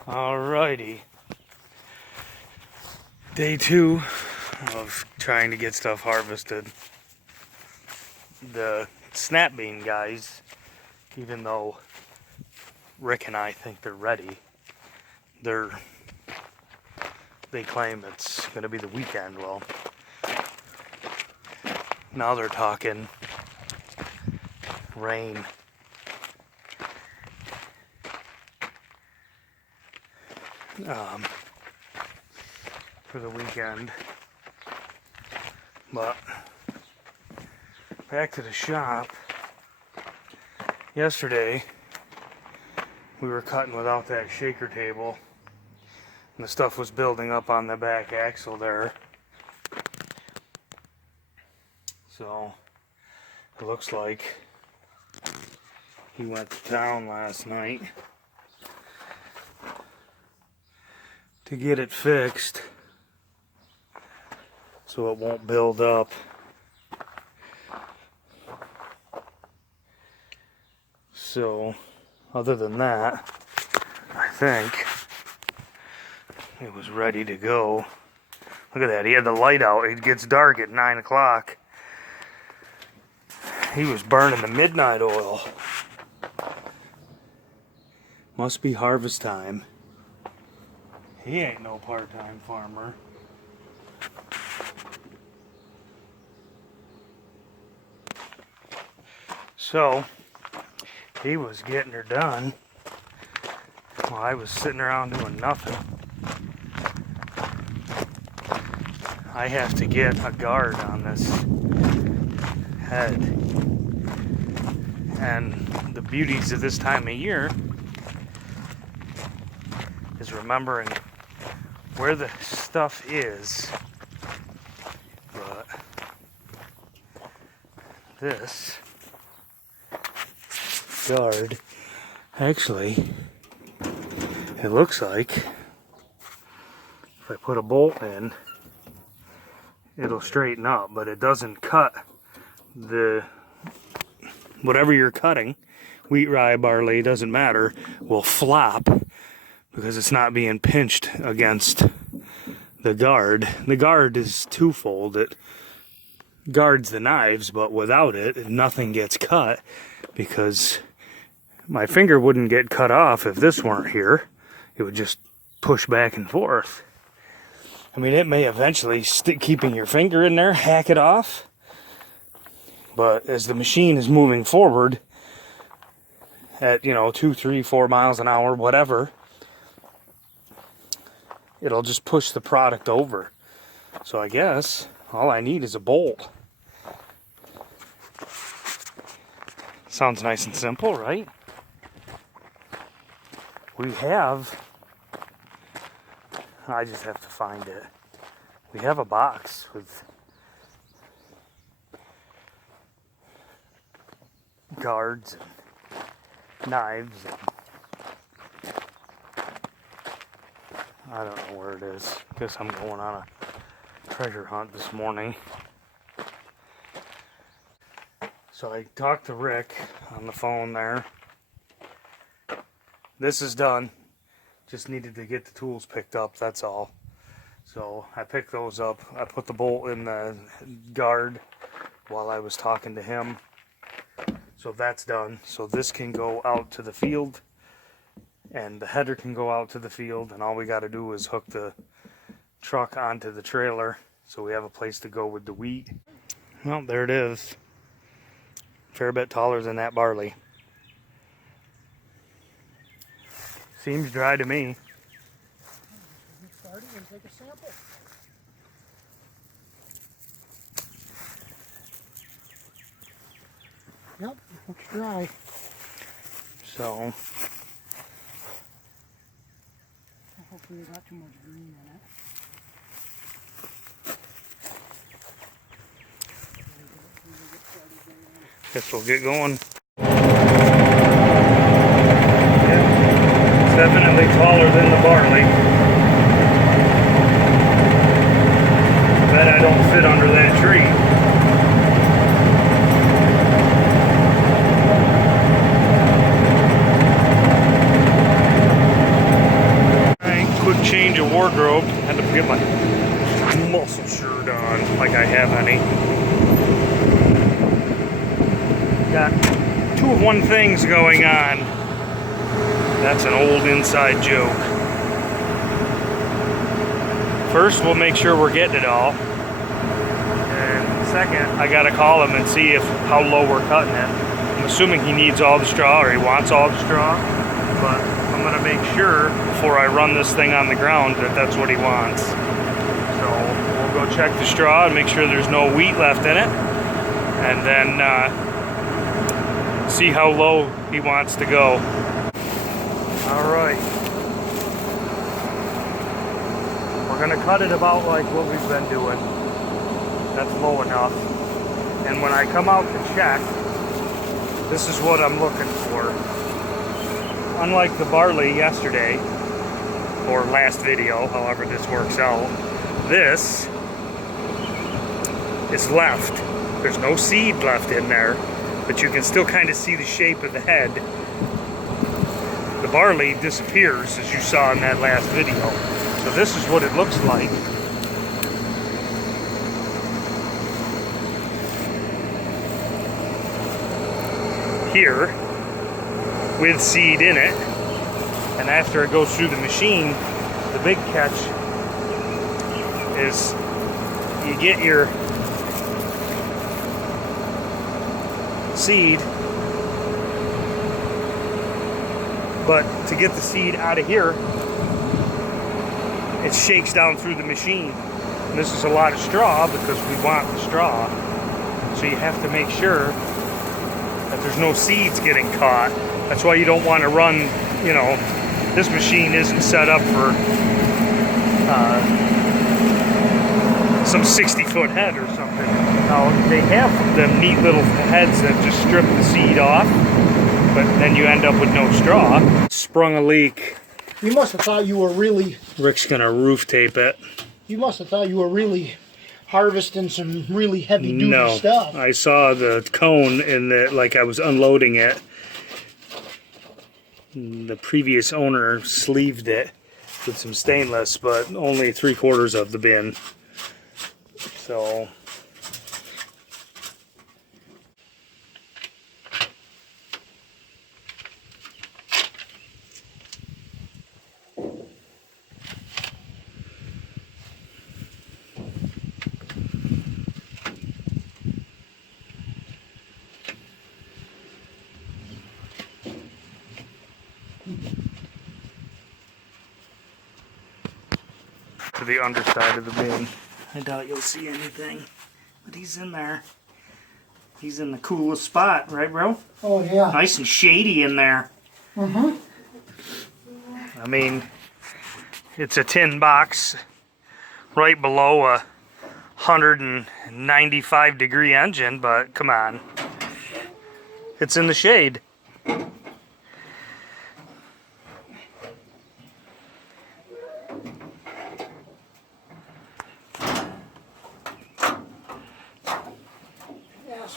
Alrighty. Day 2 of trying to get stuff harvested. The snap bean guys, even though Rick and I think they're ready, they claim it's going to be the weekend. Well, now they're talking rain. For the weekend. But back to the shop. Yesterday we were cutting without that shaker table, and the stuff was building up on the back axle there. So it looks like he went to town last night to get it fixed so it won't build up. So other than that, I think it was ready to go. Look at that, he had the light out. It gets dark at 9 o'clock. He was burning the midnight oil. Must be harvest time. He ain't no part-time farmer. So, he was getting her done while I was sitting around doing nothing. I have to get a guard on this head. And the beauties of this time of year is remembering where the stuff is. But this guard, actually, it looks like if I put a bolt in, it'll straighten up, but it doesn't cut the whatever you're cutting, wheat, rye, barley, doesn't matter, will flop because it's not being pinched against the guard. The guard is twofold. It guards the knives, but without it, nothing gets cut, because my finger wouldn't get cut off if this weren't here. It would just push back and forth. I mean, it may eventually keeping your finger in there, hack it off, but as the machine is moving forward at, 2, 3, 4 miles an hour, whatever, it'll just push the product over. So I guess all I need is a bolt. Sounds nice and simple, right? I just have to find it. We have a box with guards and knives. And I don't know where it is. Guess I'm going on a treasure hunt this morning. So I talked to Rick on the phone there. This is done. Just needed to get the tools picked up, that's all. So I picked those up. I put the bolt in the guard while I was talking to him. So that's done. So this can go out to the field, and the header can go out to the field, and all we got to do is hook the truck onto the trailer so we have a place to go with the wheat. Well, there it is. Fair bit taller than that barley. Seems dry to me. Start it and take a sample. Yep, looks dry. So Hopefully you got too much green in it. guess we'll get going. Definitely taller than the barley. Bet I don't fit under that tree. wardrobe. Had to get my muscle shirt on, like I have any. Got two of one things going on. That's an old inside joke. First, we'll make sure we're getting it all. And second, I gotta call him and see how low we're cutting it. I'm assuming he needs all the straw, or he wants all the straw, but I'm gonna make sure before I run this thing on the ground that that's what he wants. So we'll go check the straw and make sure there's no wheat left in it, and then see how low he wants to go. All right. We're gonna cut it about like what we've been doing. That's low enough. And when I come out to check, this is what I'm looking for. Unlike the barley yesterday, or last video, however this works out, this is left. There's no seed left in there, but you can still kind of see the shape of the head. The barley disappears, as you saw in that last video. So this is what it looks like. Here, with seed in it, and after it goes through the machine, the big catch is you get your seed, but to get the seed out of here, it shakes down through the machine. And this is a lot of straw because we want the straw. So you have to make sure that there's no seeds getting caught. That's why you don't want to run, you know, this machine isn't set up for some 60-foot head or something. Now, they have them neat little heads that just strip the seed off, but then you end up with no straw. Sprung a leak. You must have thought you were really... Rick's gonna roof tape it. You must have thought you were really harvesting some really heavy-duty stuff. I saw the cone in the, like I was unloading it. The previous owner sleeved it with some stainless, but only 3/4 of the bin. So... to the underside of the bin. I doubt you'll see anything, but he's in there. He's in the coolest spot, right, bro? Oh, yeah. Nice and shady in there. Mm-hmm. I mean, it's a tin box right below a 195-degree engine, but come on. It's in the shade.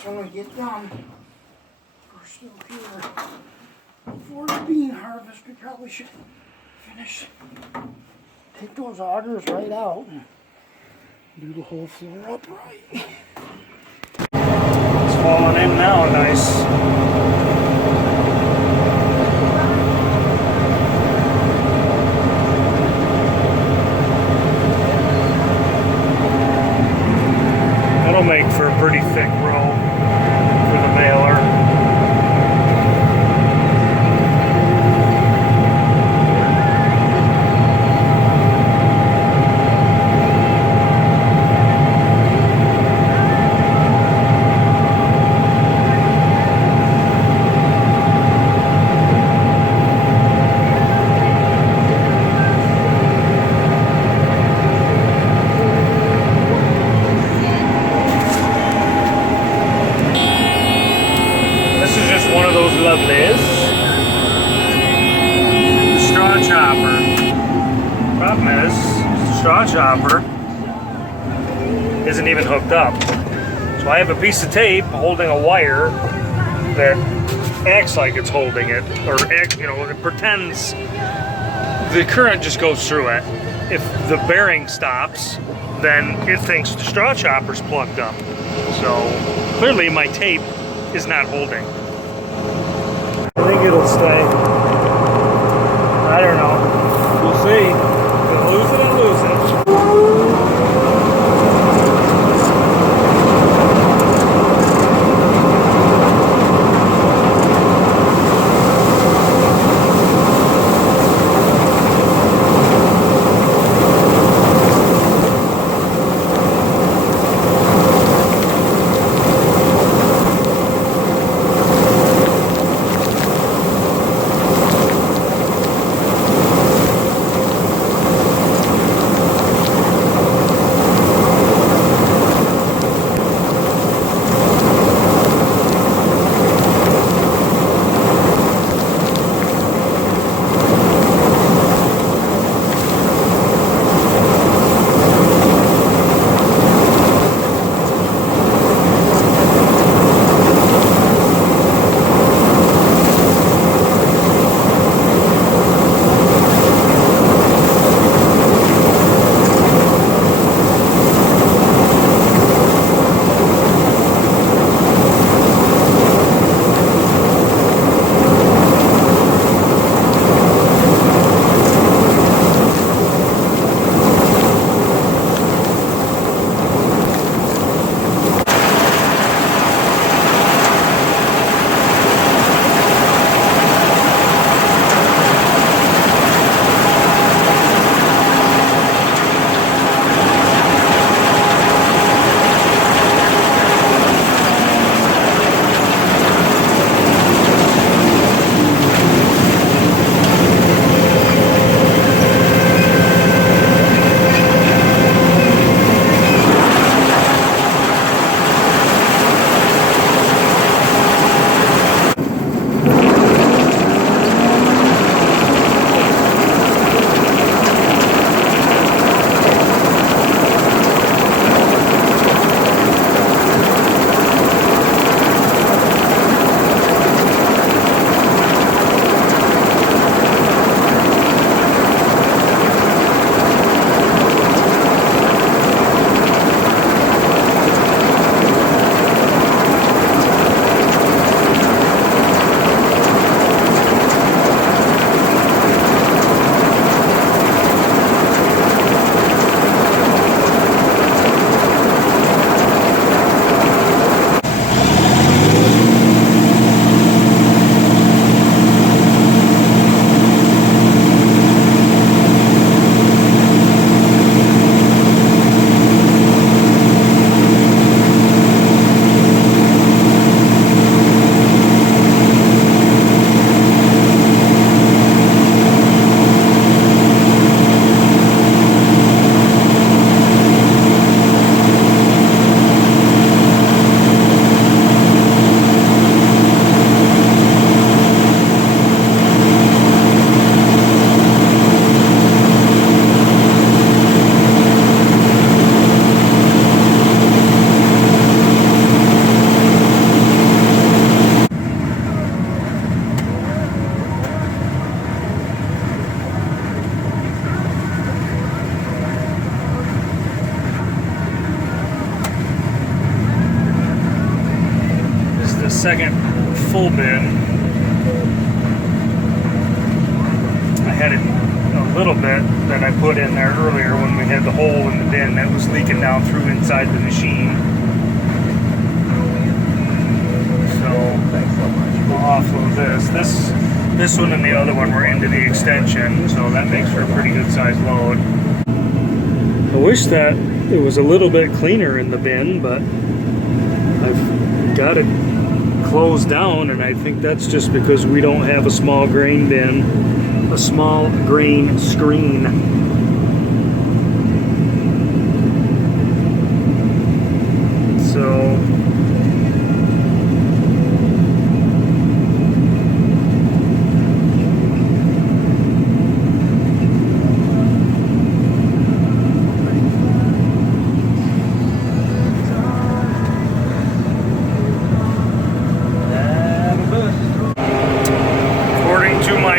When we get done, we're still here. Before the bean harvest, we probably should finish. Take those augers right out and do the whole floor upright. It's falling in now, nice. That'll make for a pretty thick roll for the mailer. Lovelies. Straw chopper. Problem is, the straw chopper isn't even hooked up. So I have a piece of tape holding a wire that acts like it's holding it, or you know, it pretends the current just goes through it. if the bearing stops, then it thinks the straw chopper's plugged up. So clearly my tape is not holding. I think it'll stay. I don't know. We'll see. If I lose it, I lose it. Second full bin. I had a little bit that I put in there earlier when we had the hole in the bin that was leaking down through inside the machine. So I'll offload this. This one and the other one were into the extension, so that makes for a pretty good sized load. I wish that it was a little bit cleaner in the bin, but I've got it closed down, and I think that's just because we don't have a small grain bin, a small grain screen. So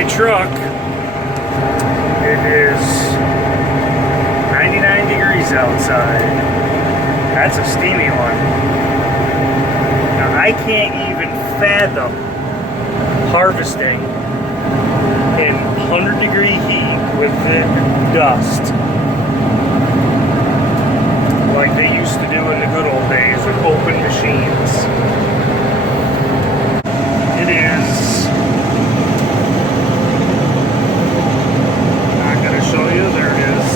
truck, it is outside. That's a steamy one. Now, I can't even fathom harvesting in 100-degree heat with the dust like they used to do in the good old days with open machines. It is, not gonna show you, there it is,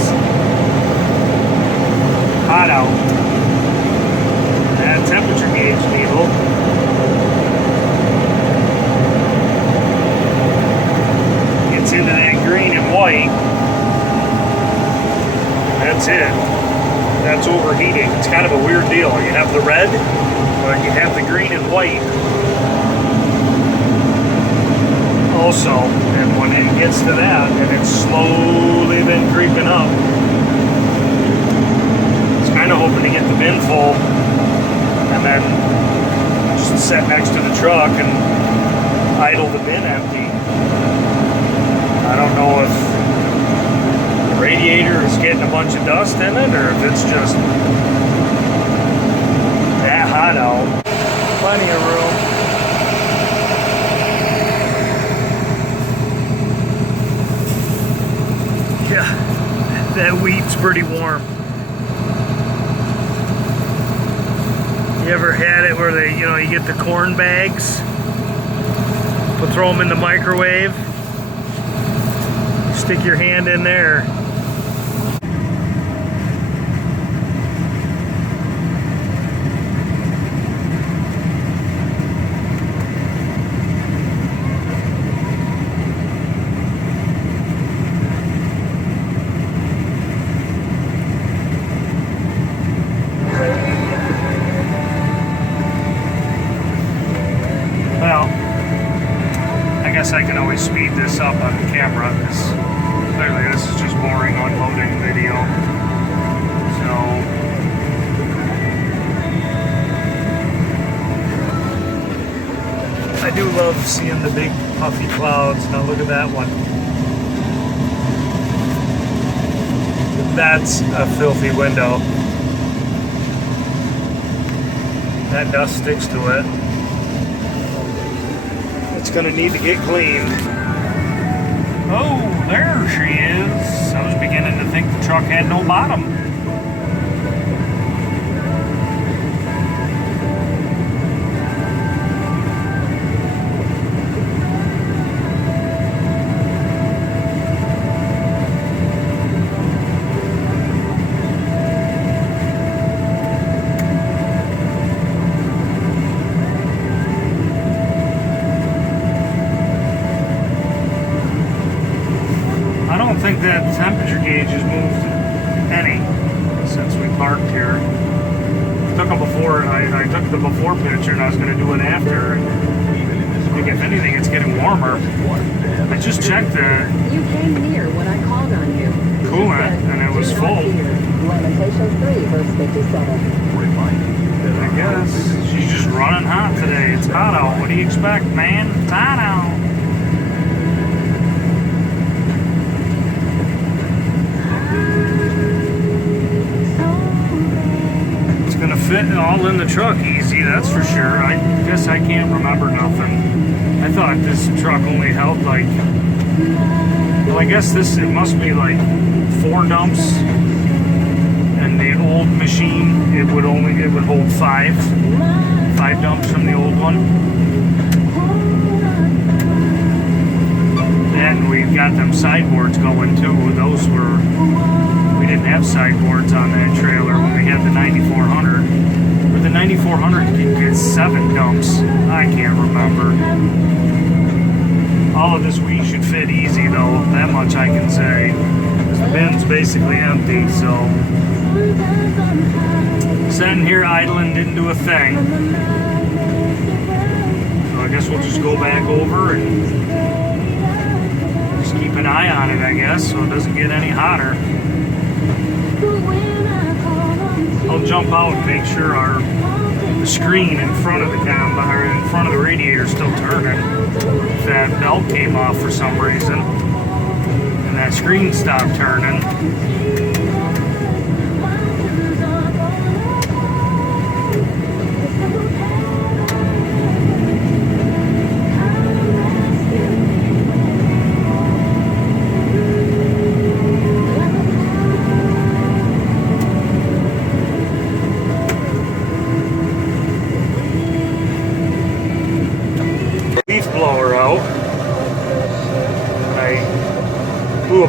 hot out. That temperature gauge needle gets into that green and white. That's it. That's overheating. It's kind of a weird deal. You have the red, but you have the green and white also. And when it gets to that, and it's slowly been creeping up, it's kind of hoping to get the bin full and then just sit next to the truck and idle the bin empty. I don't know if radiator is getting a bunch of dust in it, or if it's just that hot out. Plenty of room. Yeah, that wheat's pretty warm. You ever had it where they, you get the corn bags, throw them in the microwave, stick your hand in there. I can always speed this up on the camera because clearly this is just boring unloading video. So I do love seeing the big puffy clouds. Now look at that one. That's a filthy window. That dust sticks to it. It's gonna need to get cleaned. Oh, there she is. I was beginning to think the truck had no bottom. I think that temperature gauge has moved any since we parked here. I took the before picture and I was going to do it after. I think if anything, it's getting warmer. I just checked the You came near when I called on you. coolant and it was full. Lamentations 3, verse 57. I guess she's just running hot today. It's hot out. What do you expect, man? It's hot out. Gonna fit all in the truck easy, that's for sure. I guess I can't remember nothing. I thought this truck only held like, well, I guess it must be like 4 dumps, and the old machine it would hold 5 dumps from the old one. And we've got them sideboards going too. Those were, we didn't have sideboards on that trailer when we had the 9400. But the 9400 could get 7 dumps. I can't remember. All of this wheat should fit easy though, that much I can say. The bin's basically empty, so. Sitting here idling didn't do a thing. So I guess we'll just go back over and just keep an eye on it, I guess, so it doesn't get any hotter. I'll jump out and make sure the screen in front of the combine, or in front of the radiator, is still turning. If that belt came off for some reason, and that screen stopped turning.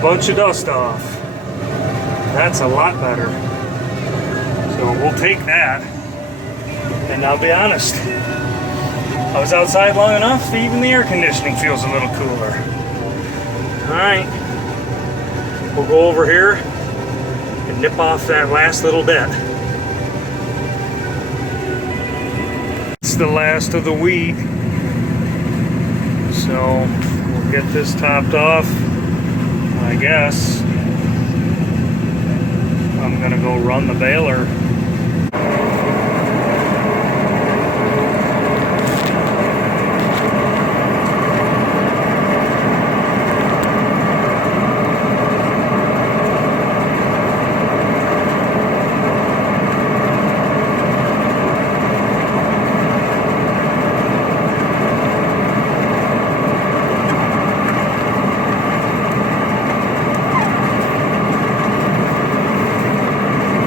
bunch of dust off. That's a lot better. So we'll take that. And I'll be honest, I was outside long enough, even the air conditioning feels a little cooler. Alright, we'll go over here and nip off that last little bit. It's the last of the wheat, so we'll get this topped off. I guess I'm gonna go run the baler.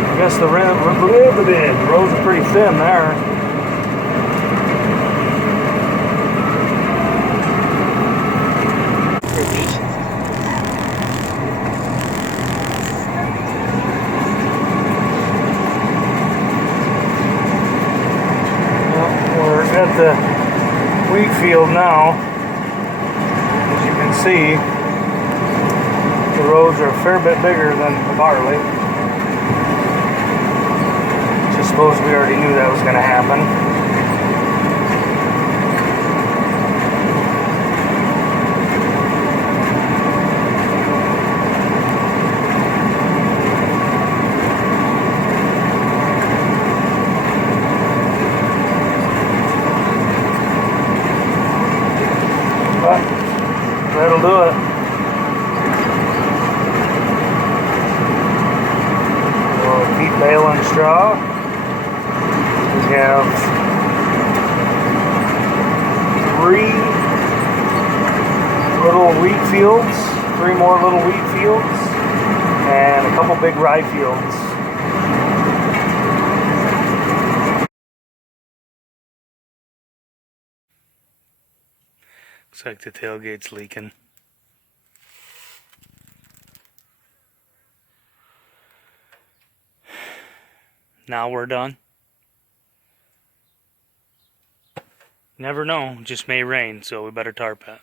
I guess the roads are pretty thin there. Well, we're at the wheat field now. As you can see, the roads are a fair bit bigger than the barley. I suppose we already knew that was going to happen. But that'll do it. We'll keep baling straw. We have 3 little wheat fields, 3 more little wheat fields, and a couple big rye fields. Looks like the tailgate's leaking. Now we're done. Never know, just may rain, so we better tarp it.